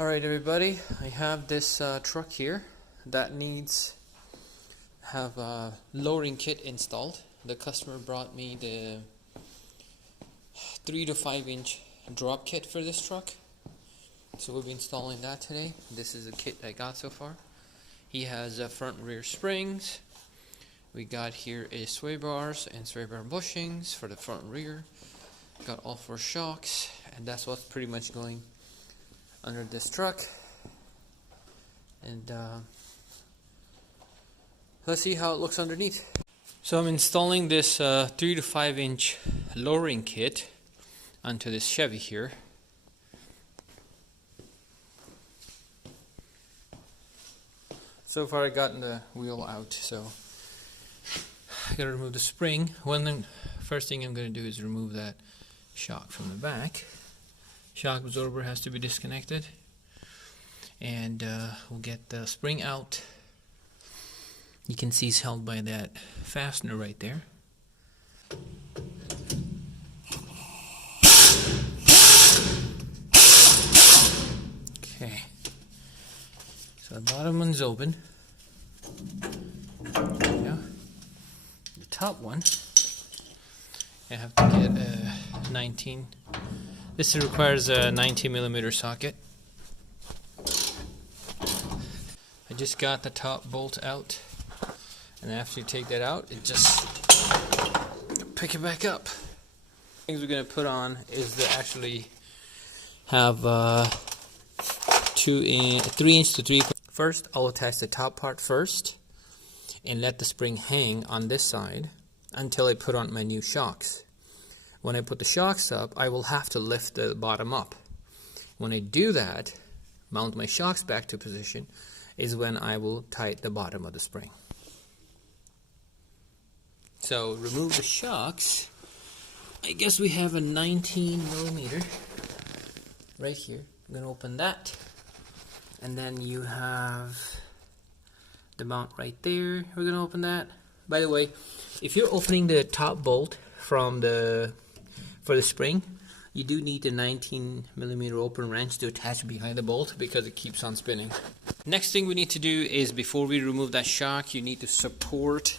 Alright everybody, I have this truck here that needs have a lowering kit installed. The customer brought me the 3 to 5 inch drop kit for this truck, so we'll be installing that today. This is the kit I got so far. He has front and rear springs. We got here is sway bars and sway bar bushings for the front and rear. Got all 4 shocks, and that's what's pretty much going under this truck. And let's see how it looks underneath. So I'm installing this 3 to 5 inch lowering kit onto this Chevy here. So far I gotten the wheel out, so I gotta remove the spring. First thing I'm gonna do is remove that shock from the back. Shock absorber has to be disconnected, and we'll get the spring out. You can see it's held by that fastener right there. Okay, so the bottom one's open. There we go. The top one, I have to get a 19. This requires a 90mm socket. I just got the top bolt out, and after you take that out, it just pick it back up. Things we're going to put on is to actually have 3 inch to 3. First, I'll attach the top part first and let the spring hang on this side until I put on my new shocks. When I put the shocks up, I will have to lift the bottom up. When I do that, mount my shocks back to position, is when I will tighten the bottom of the spring. So remove the shocks. I guess we have a 19mm right here. I'm going to open that. And then you have the mount right there. We're going to open that. By the way, if you're opening the top bolt for the spring, you do need a 19mm open wrench to attach behind the bolt because it keeps on spinning. Next thing we need to do is, before we remove that shock, you need to support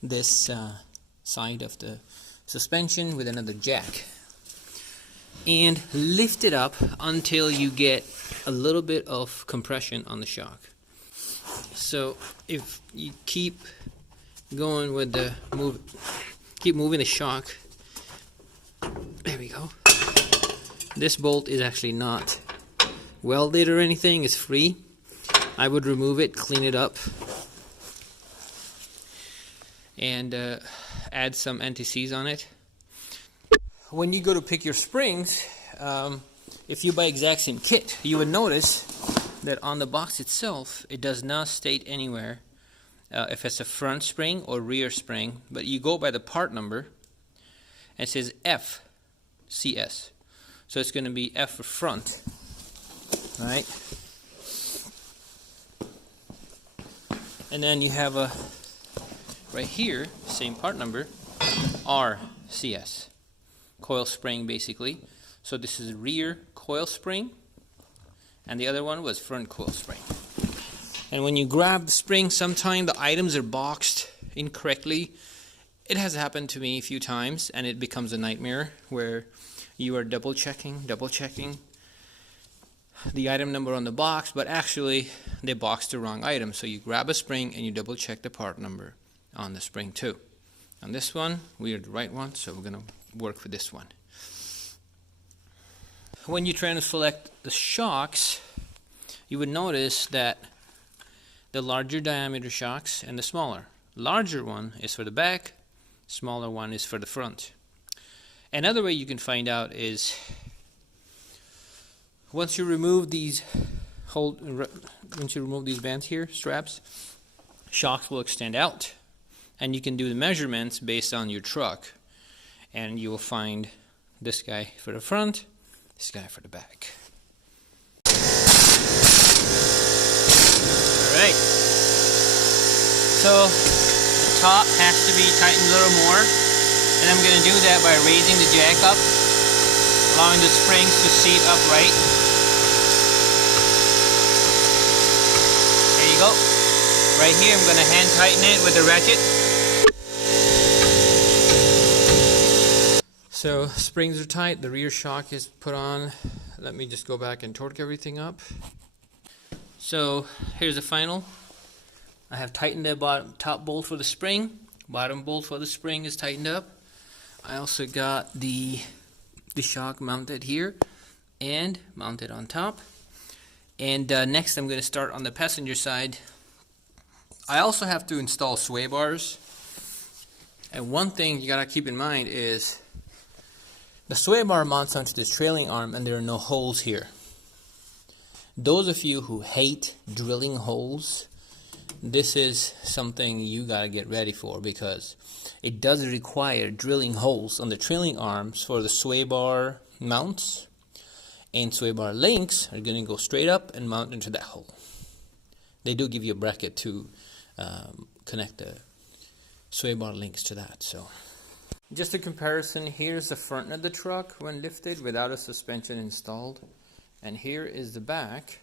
this side of the suspension with another jack and lift it up until you get a little bit of compression on the shock. So if you keep going with the keep moving the shock. There we go. This bolt is actually not welded or anything, it's free. I would remove it, clean it up, and add some anti-seize on it. When you go to pick your springs, if you buy exact same kit, you would notice that on the box itself, it does not state anywhere if it's a front spring or rear spring, but you go by the part number. It says FCS, so it's going to be F for front, right? And then you have a right here, same part number, RCS, coil spring basically. So this is rear coil spring, and the other one was front coil spring. And when you grab the spring, sometimes the items are boxed incorrectly. It has happened to me a few times, and it becomes a nightmare where you are double checking the item number on the box, but actually they boxed the wrong item. So you grab a spring and you double check the part number on the spring too. On this one, we are the right one, so we're going to work with this one. When you're trying to select the shocks, you would notice that the larger diameter shocks and the smaller. Larger one is for the back, smaller one is for the front. Another way you can find out is once you remove these bands here, straps, shocks will extend out, and you can do the measurements based on your truck, and you will find this guy for the front, this guy for the back. Alright, so the top has to be tightened a little more, and I'm going to do that by raising the jack up, allowing the springs to seat upright. go. Right here, I'm gonna hand tighten it with a ratchet. So springs are tight, the rear shock is put on. Let me just go back and torque everything up. So here's the final. I have tightened the top bolt for the spring. Bottom bolt for the spring is tightened up. I also got the shock mounted here and mounted on top. And next I'm going to start on the passenger side. I also have to install sway bars. And one thing you gotta keep in mind is the sway bar mounts onto this trailing arm and there are no holes here. Those of you who hate drilling holes, this is something you gotta get ready for, because it does require drilling holes on the trailing arms for the sway bar mounts, and sway bar links are going to go straight up and mount into that hole. They do give you a bracket to connect the sway bar links to that. So just a comparison, here's the front of the truck when lifted without a suspension installed, and here is the back.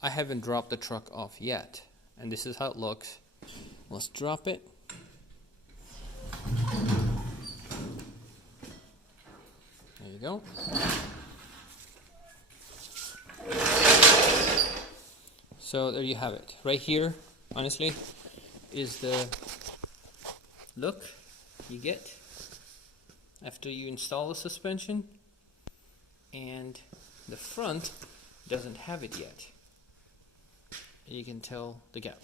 I haven't dropped the truck off yet, and this is how it looks. Let's drop it. There you go. So there you have it. Right here, honestly, is the look you get after you install the suspension, and the front doesn't have it yet. You can tell the gap.